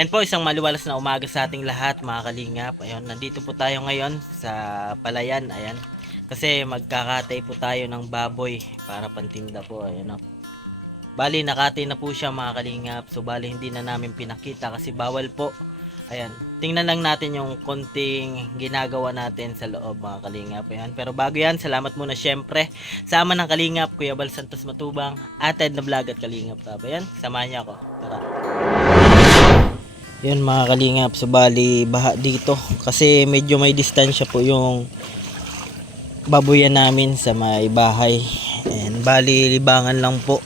Ayan po, isang maliwalas na umaga sa ating lahat mga kalingap. Ayun, nandito po tayo ngayon sa Palayan. Ayan. Kasi magkakatay po tayo ng baboy para pantinda po. Ayan o. Bali, nakatay na po siya mga kalingap. So, bali, hindi na namin pinakita kasi bawal po. Ayan. Tingnan lang natin yung konting ginagawa natin sa loob mga kalingap. Ayan. Pero bago yan, salamat muna syempre sa ama ng kalingap, Kuya Bal Santos Matubang, Ated na Vlog at Kalingap Tab. Ayan, samahan niya ako. Tara. Yun mga kalingap, so bali baha dito kasi medyo may distansya po yung baboyan namin sa may bahay. And bali libangan lang po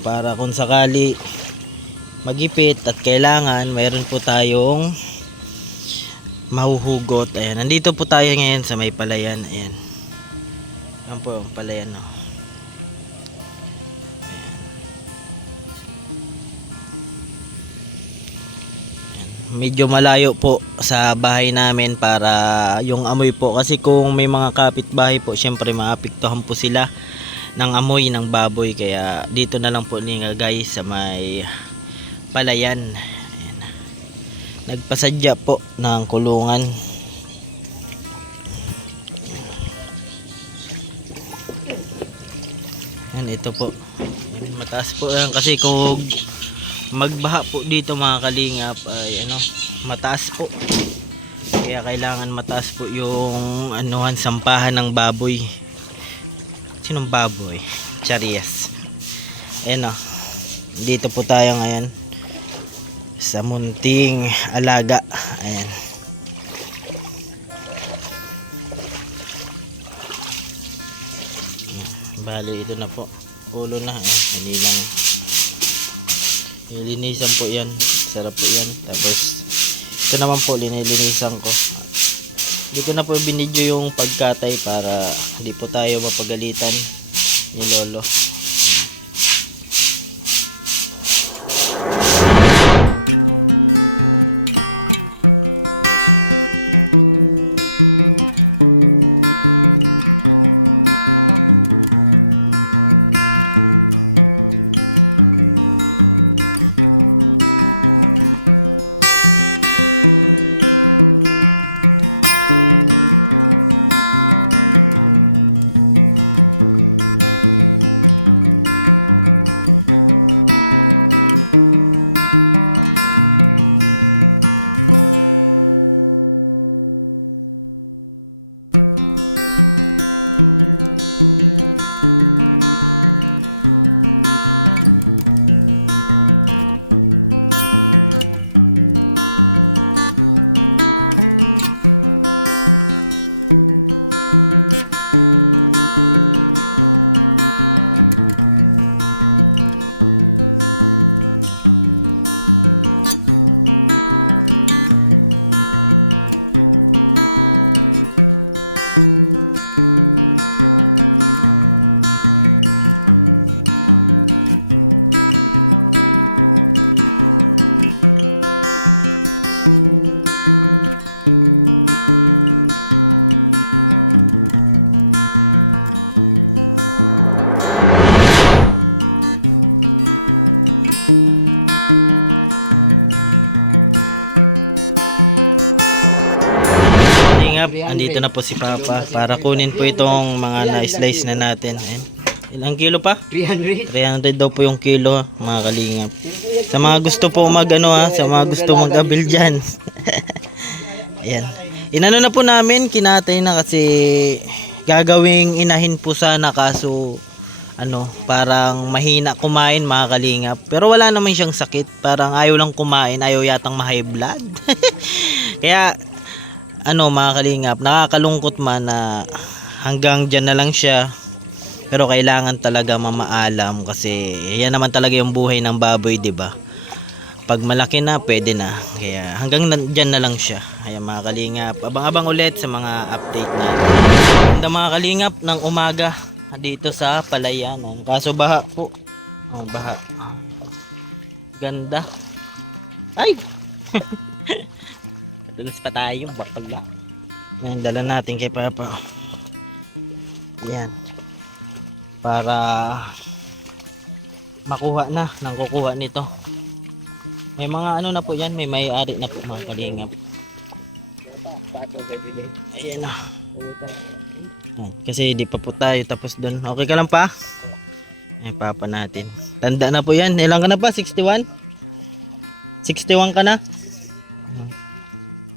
para kung sakali magipit at kailangan mayroon po tayong mahuhugot. Ayan, nandito po tayo ngayon sa may Palayan. Ayan, yan po yung Palayan, no? Medyo malayo po sa bahay namin para yung amoy po, kasi kung may mga kapitbahay po syempre maapektuhan po sila ng amoy ng baboy, kaya dito na lang po niya guys sa may Palayan. Ayan. Nagpasadya po ng kulungan. Yan, ito po. Yan, mataas po yan kasi kung magbaha po dito mga kalingap ay mataas po, kaya kailangan mataas po yung sampahan ng baboy. Sinong baboy? Charias. Ayan o, dito po tayo ngayon sa munting alaga. Ayan, bali ito na po, ulo na. Ayan, hindi lang nilinisan po yan, sarap po yan. Tapos ito naman po linilinisan ko. Hindi ko na po binidyo yung pagkatay para hindi po tayo mapagalitan ni lolo. Andito na po si Papa para kunin po itong mga na-slice na natin. Ayan. Ilang kilo pa? 300. 300 daw po yung kilo mga kalingap. Sa mga gusto po sa mga gusto mag-abil dyan. Ayan. Inano na po namin, kinatay na kasi gagawing inahin po sana, kaso parang mahina kumain mga kalingap. Pero wala naman siyang sakit, parang ayaw lang kumain, ayaw yatang ma-high blood. Kaya mga kalingap, nakakalungkot man na hanggang dyan na lang siya. Pero kailangan talaga mamaalam kasi yan naman talaga yung buhay ng baboy, 'di ba? Pag malaki na, pwede na. Kaya hanggang dyan na lang siya. Ayan mga kalingap, abang-abang ulit sa mga update natin. Ganda mga kalingap ng umaga dito sa Palayan. Kaso baha po. Baha. Ganda. Ay! Dulas pa tayo, bakla. Yan, dala natin kay Papa. Yan. Para makuha na, nang kukuha nito. May mga ano na po yan, may may-ari na po mga kalingap. Ayan na. Yan, kasi di pa po tayo tapos doon. Okay ka lang pa? Ay, papa natin. Tanda na po yan. Ilang ka na pa? 61? 61 ka na?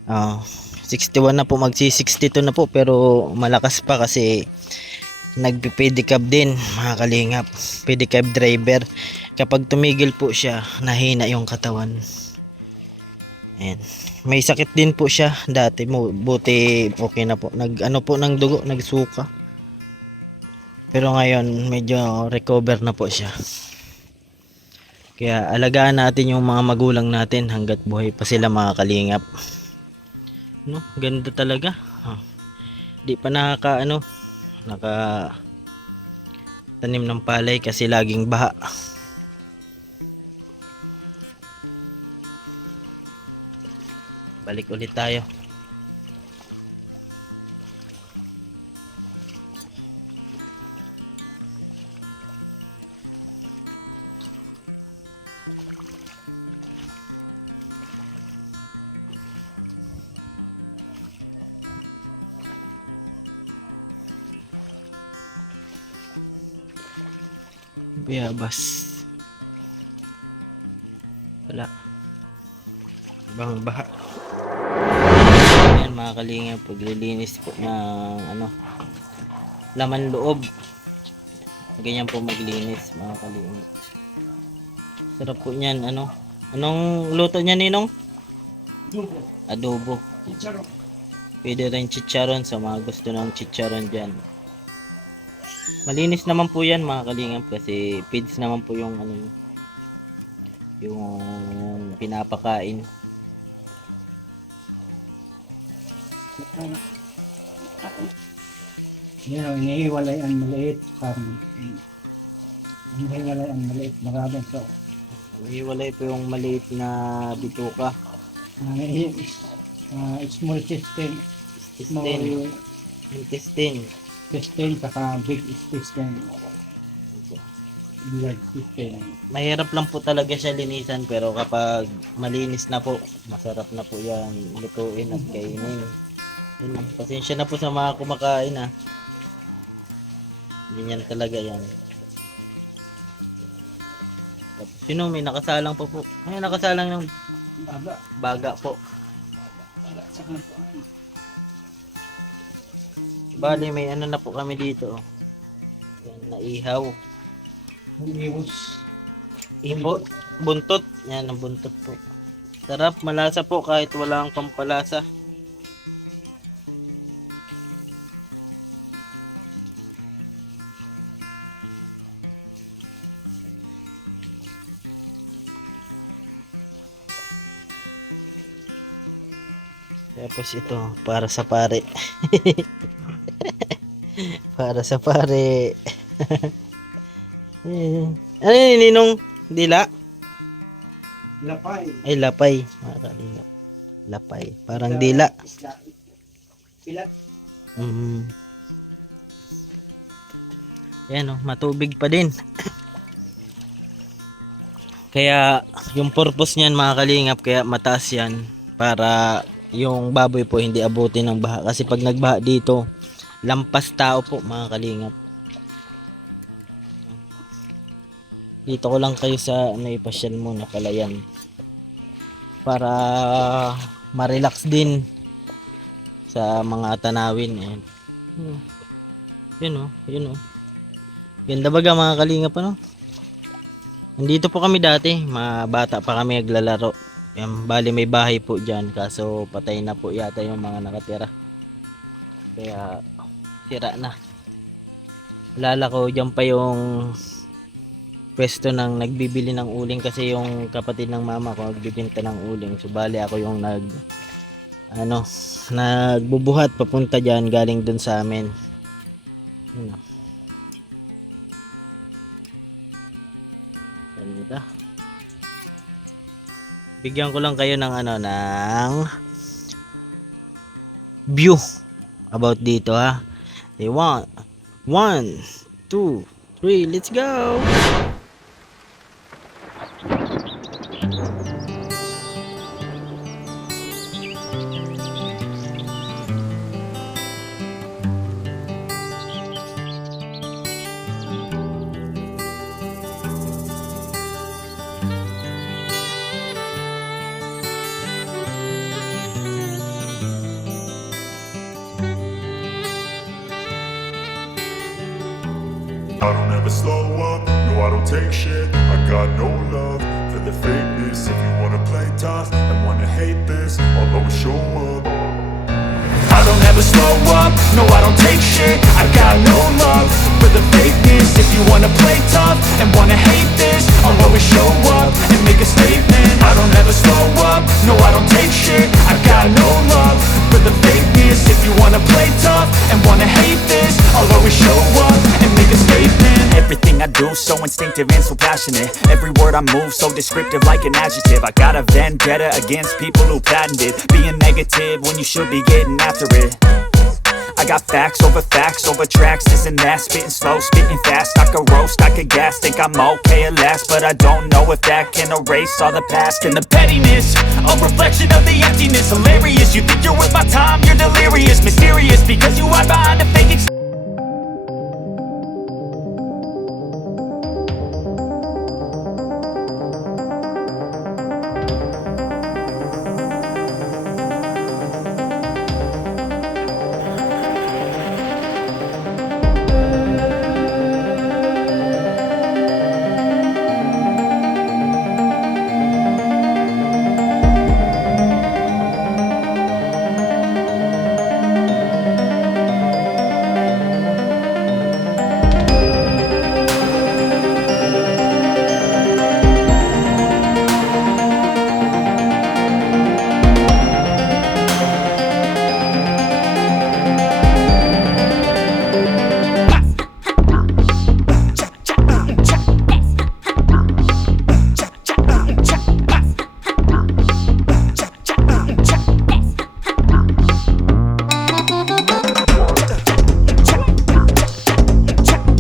Oh, 61 na po. Magsi 62 na po. Pero malakas pa kasi nagpi-pedicab din mga kalingap. Pedicab driver. Kapag tumigil po siya, nahina yung katawan. Ayan. May sakit din po siya dati mo. Buti okay na po. Nag-ano po ng dugo, nagsuka. Pero ngayon medyo recover na po siya. Kaya alagaan natin yung mga magulang natin hanggat buhay pa sila mga kalingap. No, ganda talaga. Di pa naka tanim ng palay kasi laging baha. Balik ulit tayo. Bayabas. Wala. Ibang baha. Ayan mga kalingap, paglilinis po ng laman loob. Ganyan po maglinis mga kalingap. Sarap po niyan, anong luto niya ninong? Adobo. Pwede rin chicharon sa mga gusto ng chicharon dyan. Malinis naman po yan mga kalingap kasi feeds naman po yung yung pinapakain. Yan, inihiwalay ang maliit. Inihiwalay ang maliit. Maraming so. Iwalay po yung maliit na bituka. Small system. Small Intestine. system saka big system. Large system. Mahirap lang po talaga siya linisan pero kapag malinis na po, masarap na po yan lutuin at kainin. Yun lang. Pasensya na po sa mga kumakain Ganyan talaga yan. Tapos sino may nakasalang pa po? Ay, nakasalang ng baga po. Bali may na po kami dito. Yan, naihaw. Buntot. Yan ang buntot po. Sarap, malasa po kahit wala ang pampalasa. Tapos ito, para sa pare. Para sa pare. Ano yun, ninong dila? Lapay. Ay, lapay. Makakalingap. Lapay. Parang dila. Pilat. Yan matubig pa din. Kaya yung purpose niyan mga kalingap, kaya mataas yan para yung baboy po hindi abutin ng baha kasi pag nagbaha dito lampas tao po mga kalingap. Dito ko lang kayo sa ipasyal muna pala yan para ma-relax din sa mga tanawin. Yun ganda baga mga kalingap Nandito po kami dati, mga bata pa kami naglalaro. Yan, bali may bahay po dyan, kaso patay na po yata yung mga nakatira. Kaya sira na. Lala ko dyan pa yung pwesto ng nagbibili ng uling kasi yung kapatid ng mama ko nagbibenta ng uling. So bali ako yung nagbubuhat papunta dyan galing dun sa amin. Ganda. Bigyan ko lang kayo ng ng view about dito They want 1, 2, 3, let's go. I don't ever slow up, no I don't take shit. I got no love for the fakeness. If you wanna play tough and wanna hate this, I'll always show up. I don't ever slow up, no I don't take shit. I got no love for the fakeness. If you wanna play tough and wanna hate this, I'll always show up and make a statement. I don't ever slow up, no I don't take shit. I got no love for the fakeness. If you wanna play tough and wanna hate this, I'll always show up and make a statement. Everything I do so instinctive and so passionate. Every word I move so descriptive like an adjective. I got a vendetta against people who patented being negative when you should be getting after it. I got facts over tracks, this and that. Spitting slow, spitting fast. I could roast, I could gas. Think I'm okay at last, but I don't know if that can erase all the past. And the pettiness, a reflection of the emptiness. Hilarious, you think you're worth my time, you're delirious. Mysterious, because you hide behind a fake